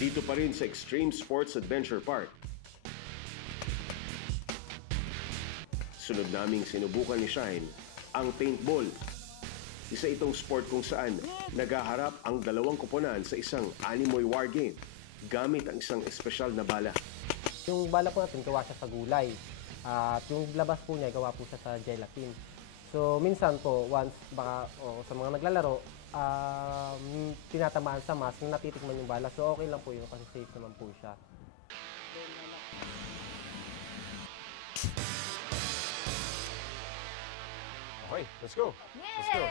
Dito pa rin sa Extreme Sports Adventure Park. Sunod naming sinubukan ni Shine ang paintball. Isa itong sport kung saan nagaharap ang dalawang koponan sa isang animoy war game gamit ang isang espesyal na bala. Yung bala po natin gawa siya sa gulay at yung labas po niya gawa po siya sa gelatin. So minsan po once baka sa mga naglalaro tinatamaan sa mask na natitikman yung bala. So okay lang po yun kasi safe naman po siya. Okay, let's go. Yes! Let's go.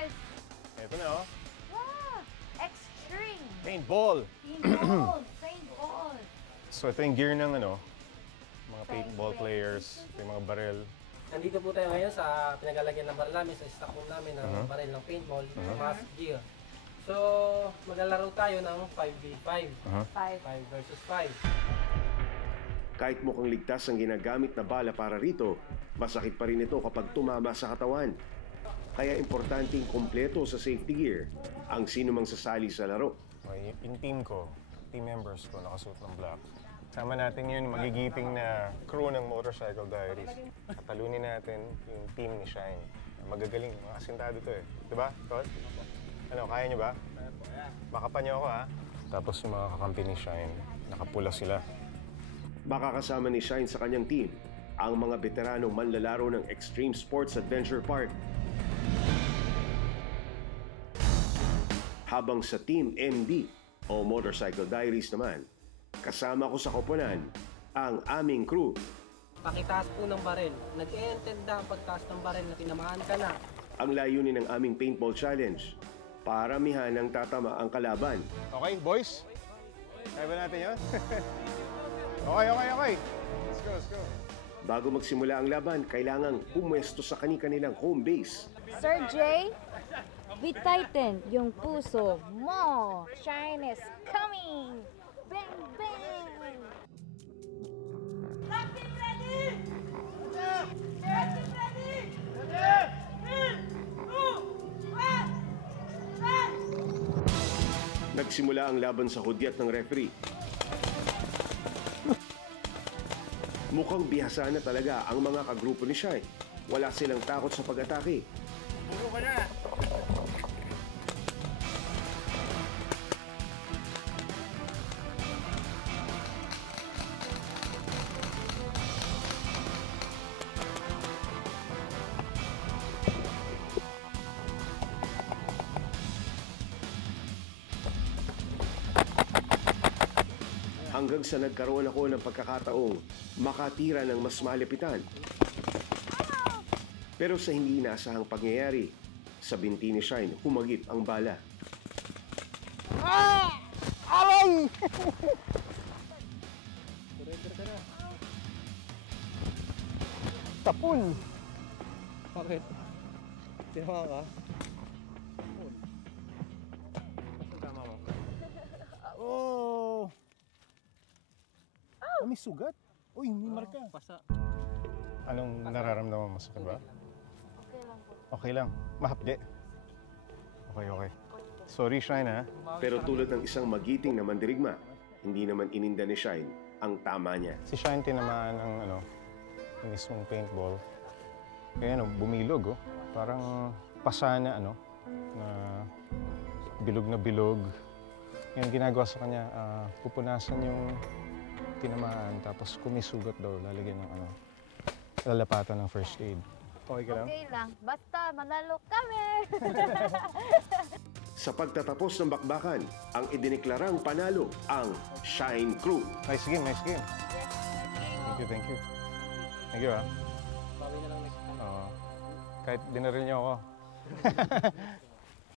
Ito na, oh. Wow! Extreme! Paintball. Paintball! Paintball! So ito yung gear ng mga paintball players. Ito yung mga barrel. Nandito po tayo ngayon sa pinagalagyan ng baril namin, sa stock room namin ng baril ng paintball, mask gear. So, maglalaro tayo ng 5v5. 5 versus 5. Kahit mukhang ligtas ang ginagamit na bala para rito, masakit pa rin ito kapag tumama sa katawan. Kaya importanteng kompleto sa safety gear ang sinumang sasali sa laro. Okay, yung team ko, team members ko, nakasuot ng black. Sama natin yun, magigiting na crew ng Motorcycle Diaries. Katalunin natin yung team ni Shine. Magagaling, mga asintado to eh. Diba, Tol? Ano, kaya nyo ba? Bakapan nyo ako ha. Tapos yung mga kakampi ni Shine, nakapula sila. Makakasama ni Shine sa kanyang team ang mga veteranong manlalaro ng Extreme Sports Adventure Park. Habang sa Team MD o Motorcycle Diaries naman, kasama ko sa koponan ang aming crew. Pakitaas po ng baril. Nag-e-intenda ang pagtaas ng baril na tinamaan ka na. Ang layunin ng aming paintball challenge, paramihan ang tatama ang kalaban. Okay, boys? Kaya ba natin yun? Okay. Let's go. Bago magsimula ang laban, kailangang pumwesto sa kani-kanilang home base. Sir Jay, be tighten yung puso mo. Shine is coming! Bang, bang! Rock team ready! Rock team ready! 3, 2, 1, Nagsimula ang laban sa hudyat ng referee. Mukhang bihasa na talaga ang mga kagrupo ni Shine. Wala silang takot sa pag-atake. Hanggang sa nagkaroon ako ng pagkakataong makatira ng mas malapitan. Pero sa hindi inaasahang pangyayari, sa binti ni Shine humagip ang bala. Aray! Tapon! Bakit? Tinawa ka? Tama mo. Oh! May sugat. Uy, may marka. Pasa. Anong nararamdaman mo? Sakit ba? Okay lang po. Okay lang. Mahapde. Okay. Sorry, Shine ha. Pero tulad ng isang magiting na mandirigma, hindi naman ininda ni Shine ang tama niya. Si Shine tinamaan ng ng mismong paintball. Kaya bumilog oh. Parang pasa na na bilog na bilog. Yung ginagawa sa kanya, pupunasan yung tinamaan, tapos kumisugat daw, lalagyan ng lalapatan ng first aid. Okay ka lang? Okay lang. Basta manalo kami! Sa pagtatapos ng bakbakan, ang idineklarang panalo ang Shine Crew. Nice game. Thank you. Thank you ha. Bawi na lang next time. Kahit dinaril niyo ako.